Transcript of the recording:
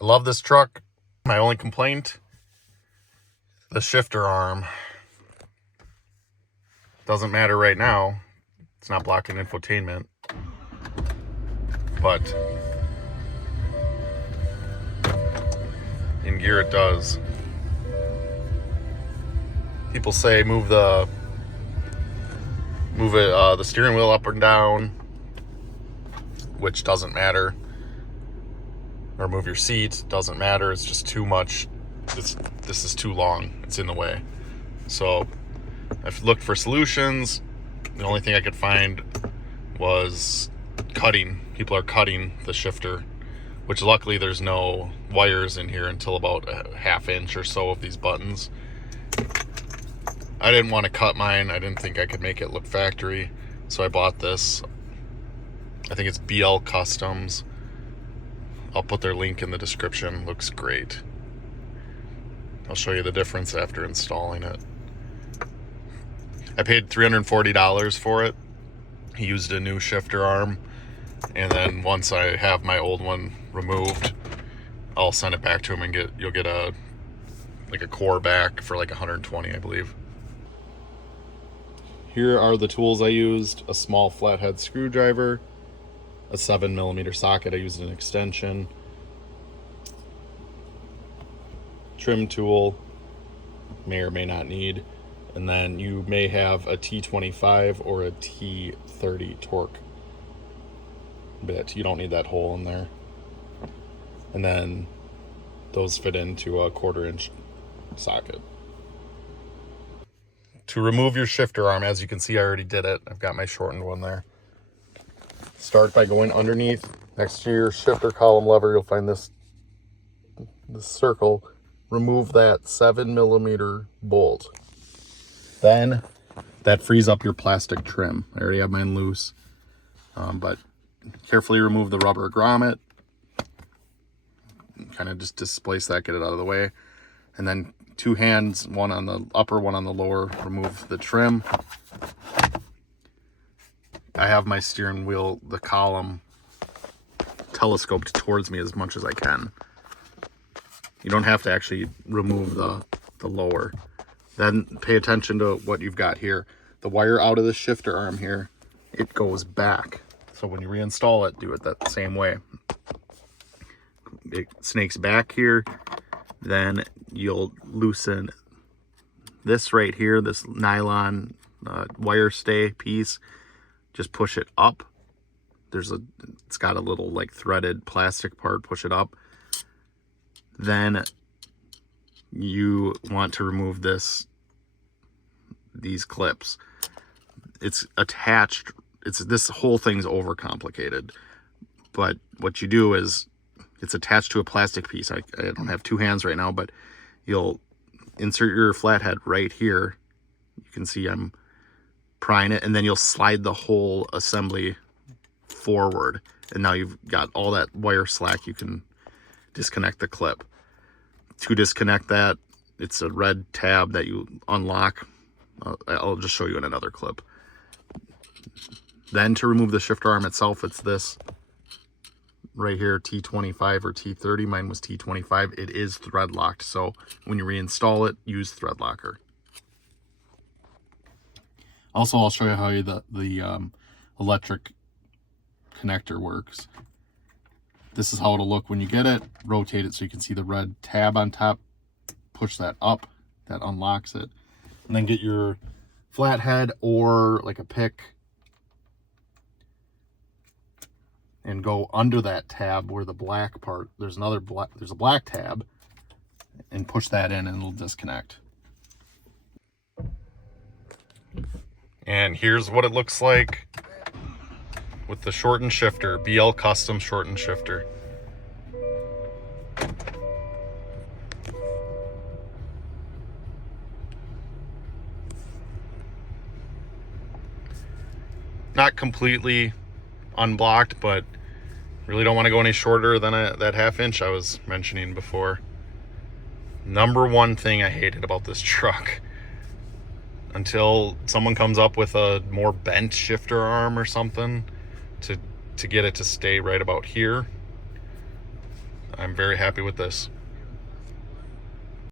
I love this truck. My only complaint, the shifter arm. Doesn't matter right now. It's not blocking infotainment. But in gear it does. People say move the steering wheel up and down, which doesn't matter. Or move your seat, doesn't matter. It's just too much. This is too long. It's in the way. So I've looked for solutions. The only thing I could find was cutting. People are cutting the shifter, which luckily there's no wires in here until about a ½ inch or so of these buttons. I didn't want to cut mine. I didn't think I could make it look factory, so I bought this. I think it's BLCustoms. I'll put their link in the description. Looks great. I'll show you the difference after installing it. I paid $340 for it. He used a new shifter arm, and then once I have my old one removed, I'll send it back to him and you'll get a core back for like $120, I believe. Here are the tools I used: a small flathead screwdriver, a 7mm socket. I used an extension, trim tool, may or may not need, and then you may have a T25 or a T30 Torx, but you don't need that hole in there. And then those fit into a 1/4 inch socket. To remove your shifter arm, as you can see, I already did it. I've got my shortened one there. Start by going underneath. Next to your shifter column lever, you'll find this circle. Remove that 7mm bolt. Then that frees up your plastic trim. I already have mine loose, but carefully remove the rubber grommet. Kind of just displace that, get it out of the way. And then 2 hands, one on the upper, one on the lower, remove the trim. I have my steering wheel, the column, telescoped towards me as much as I can. You don't have to actually remove the lower. Then pay attention to what you've got here. The wire out of the shifter arm here, it goes back. So when you reinstall it, do it that same way. It snakes back here. Then you'll loosen this right here, this nylon wire stay piece. Just push it up. It's got a little like threaded plastic part. Push it up. Then you want to remove these clips. It's attached. This whole thing's overcomplicated. But what you do is it's attached to a plastic piece. I don't have 2 hands right now, but you'll insert your flathead right here. You can see I'm prying it, and then you'll slide the whole assembly forward, and now you've got all that wire slack. You can disconnect the clip. To disconnect that, it's a red tab that you unlock. I'll just show you in another clip. Then to remove the shifter arm itself, it's this right here, T25 or T30. Mine was T25. It is thread locked, so when you reinstall it, use threadlocker. Also, I'll show you how the electric connector works. This is how it'll look when you get it. Rotate it so you can see the red tab on top. Push that up, that unlocks it. And then get your flathead or like a pick and go under that tab where the black part, there's a black tab, and push that in and it'll disconnect. And here's what it looks like with the shortened shifter, BLCustoms shortened shifter. Not completely unblocked, but really don't want to go any shorter than that ½ inch I was mentioning before. Number one thing I hated about this truck, until someone comes up with a more bent shifter arm or something to get it to stay right about here, I'm very happy with this.